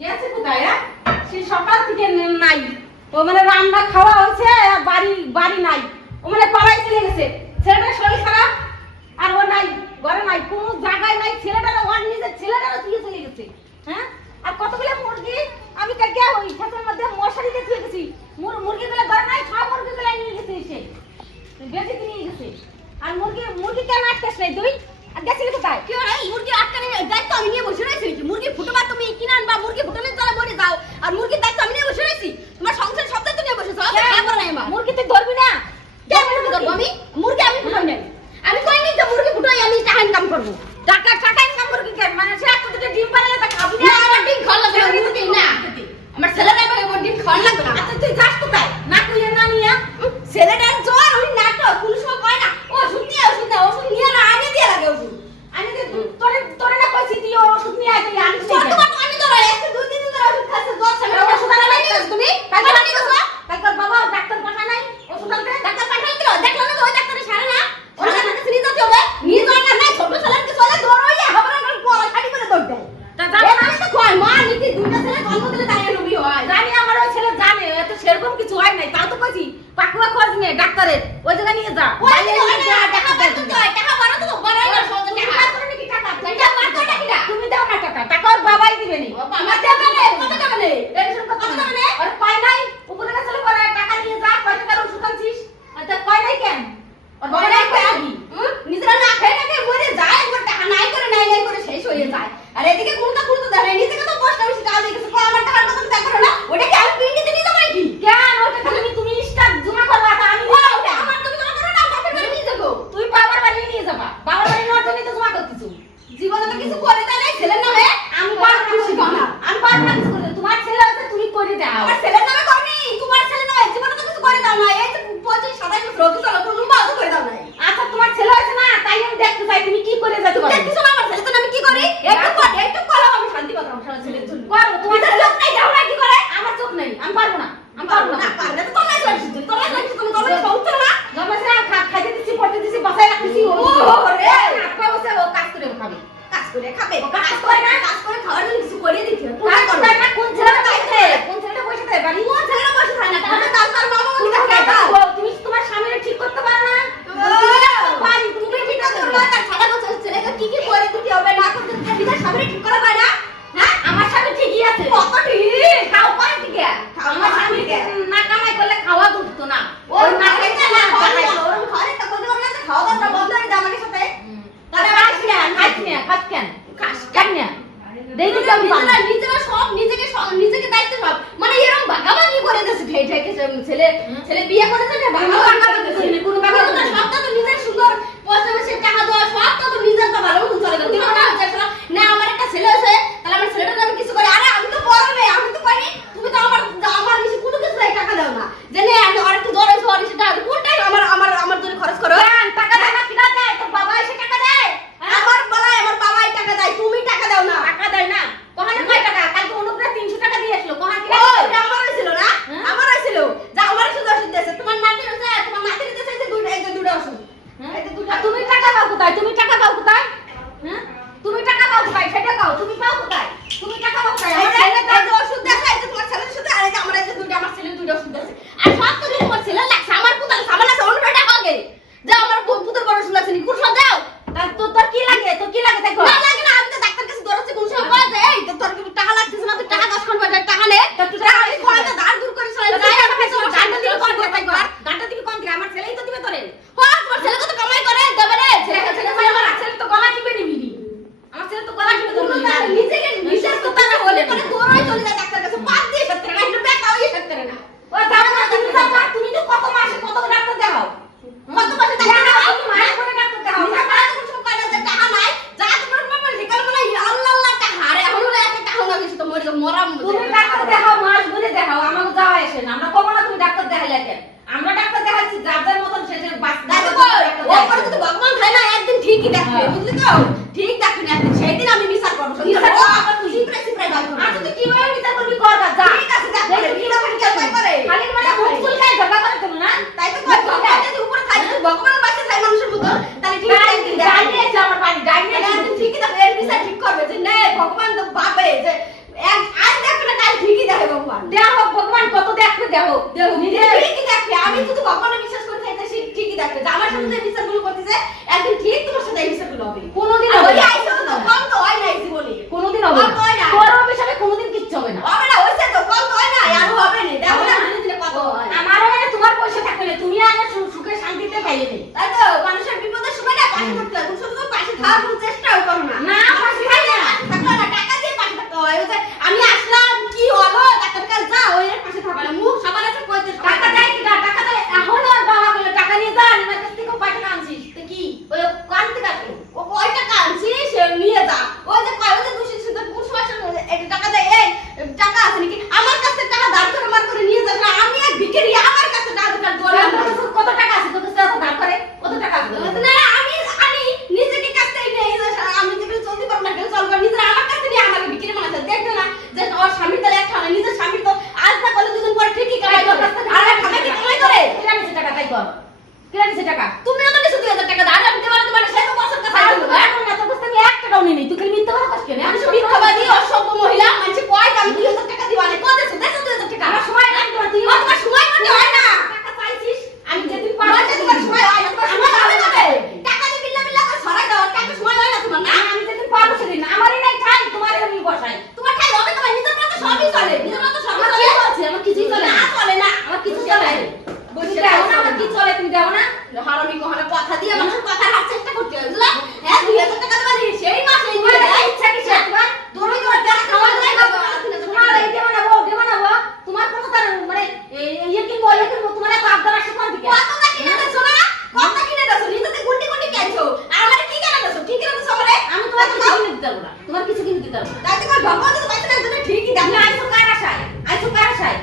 গেছে কোথায় হ্যাঁ? সে সকাল থেকে নাই। ও মানে রান্না খাওয়া হয়েছে বাড়ি বাড়ি নাই। ও মানে পাড়ায় চলে গেছে। ছেলেটার শরীর খারাপ, আর ও নাই, ঘরে নাই। কোনো জায়গায় নাই। ছেলেটার, ওর নিজের ছেলেটারও দিয়ে চলে গেছে হ্যাঁ? আর কতগুলো মুরগি? আমি তো কালকে ওই খেতের মধ্যে মশারি দিয়ে থুয়ে গেছি। মুরগিগুলো ঘরে নাই, সব মুরগিগুলো নিয়ে গেছে সে বেঁচে নিয়ে গেছে। আর মুরগি মুরগি কেন আটকাস নাই তুই? করবো তো কইছি পাকুয়া খোঁজ নে ডাক্তারের। ওই জায়গায় নিয়ে যা ওই জায়গায় নিয়ে যা ডাক্তার আচ্ছা তোমার ছেলে আছে না? তাই আমি দেখতে চাই তুমি কি করে যেতে পারো দেখছ না আমার ছেলে তো কি করি? একটু একটু কলম আমি শান্তি কথা আমার ছেলের জন্য। করো তোমার ছেলে নাই দাও না আমরা নিজেরা সব নিজেকে নিজেকে দায়িত্ব সব। মানে এরকম বাগাবাগি করে দিয়েছে ঠেই ঠেই ছেলে ছেলে বিয়ে করেছে না বাগাবাগি করেছে কোনো বাগাবাগি সব তো নিজের সুন্দর পয়সা টাকা দেওয়া সব তো নিজের তো ভালো চলে গেল। ঠিক দেখো না সেই দিন আমি বিচার করব সিপ্রে সিপ্রে গাল করব আচ্ছা তুই কীভাবে বিচার করবি কর না যা। ঠিক আছে দেখ করে কি রকম কেন করে। খালি মানে ভুল ভুল খাই ঝগড়া করে তুমি না? তাই তো কই কথা যদি উপরে খাই ঠিক বাবা তো বাইতে না ঠিকই দেখ। না কার আশায় আইছো কার আশায়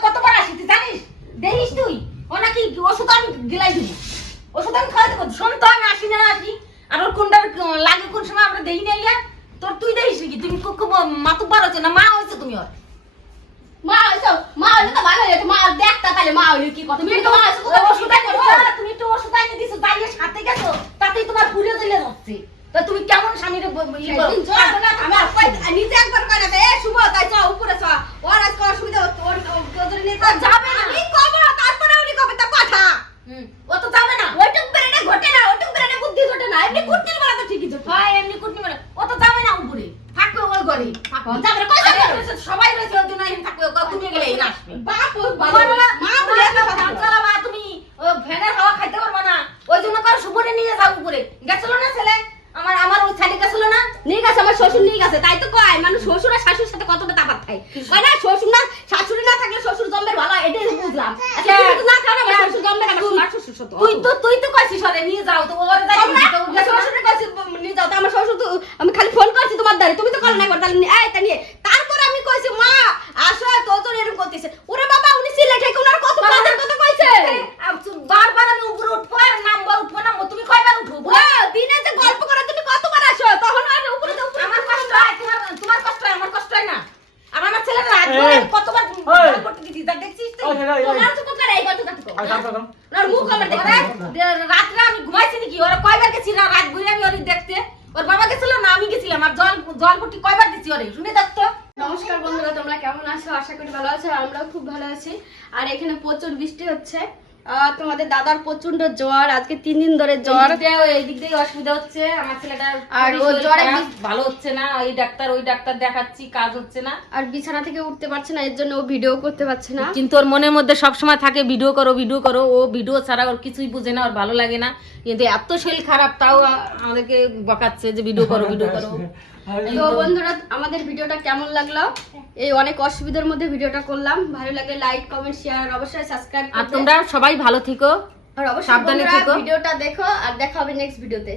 কতবার আসি জানিস? দেখিস তুই ওষুধ গিলাই ওষুধ শোন তো আমি আসি আসি। কোনটার লাগে কোন সময় আমরা তোর তুই দেখিস নাকি? তুমি না মা হয়েছে তুমি ওর? মা হইছো মা হইলে তো ভালো হইতো মা দেখতা তাহলে মা হইলে কি তুমি মা হইছো তো তুমি তো ওষুধ আইনি দিছো তাই সাথে গেছো তাতেই তোমার পুরো দিলে যাচ্ছে। তো তুমি কেমন স্বামীর ইয়ে শাশুর সাথে কতটা তাপাত খায়? কয় শ্বশুর না শাশুড়ি না থাকলে শ্বশুর জম্মের বুঝলাম। হ্যাঁ, হ্যাঁ। তুই তো তুই তো কয় নিয়ে যাও তো ওরে করি ভালো আছো আর আমরাও খুব ভালো আছি। আর এখানে প্রচুর বৃষ্টি হচ্ছে। তোমাদের দাদার প্রচণ্ড জ্বর আজকে তিন দিন ধরে জ্বর। জ্বর এই দিক দিয়ে অসুবিধা হচ্ছে। আমার ছেলেটা আর ও জ্বরে ভালো হচ্ছে না। ওই ডাক্তার ওই ডাক্তার দেখাচ্ছি কাজ হচ্ছে না। আর বিছানা থেকে উঠতে পারছে না এর জন্য ও ভিডিও করতে পারছে না। কিন্তু ওর মনের মধ্যে সবসময় থাকে ভিডিও করো ভিডিও করো। ও ভিডিও ছাড়া ওর কিছুই বুঝে না ওর ভালো লাগে না। কিন্তু এত শরীর খারাপ তাও আমাদেরকে বকাচ্ছে যে ভিডিও করো ভিডিও করো। তো বন্ধুরা আমাদের ভিডিওটা কেমন লাগল? এই অনেক অসুবিধার মধ্যে ভিডিওটা করলাম। ভালো লাগে লাইক কমেন্ট শেয়ার অবশ্যই সাবস্ক্রাইব আর তোমরা সবাই ভালো থেকো। আর অবশ্যই সাবধানে বন্ধুরা থেকো। ভিডিওটা দেখো আর দেখা হবে নেক্সট ভিডিওতে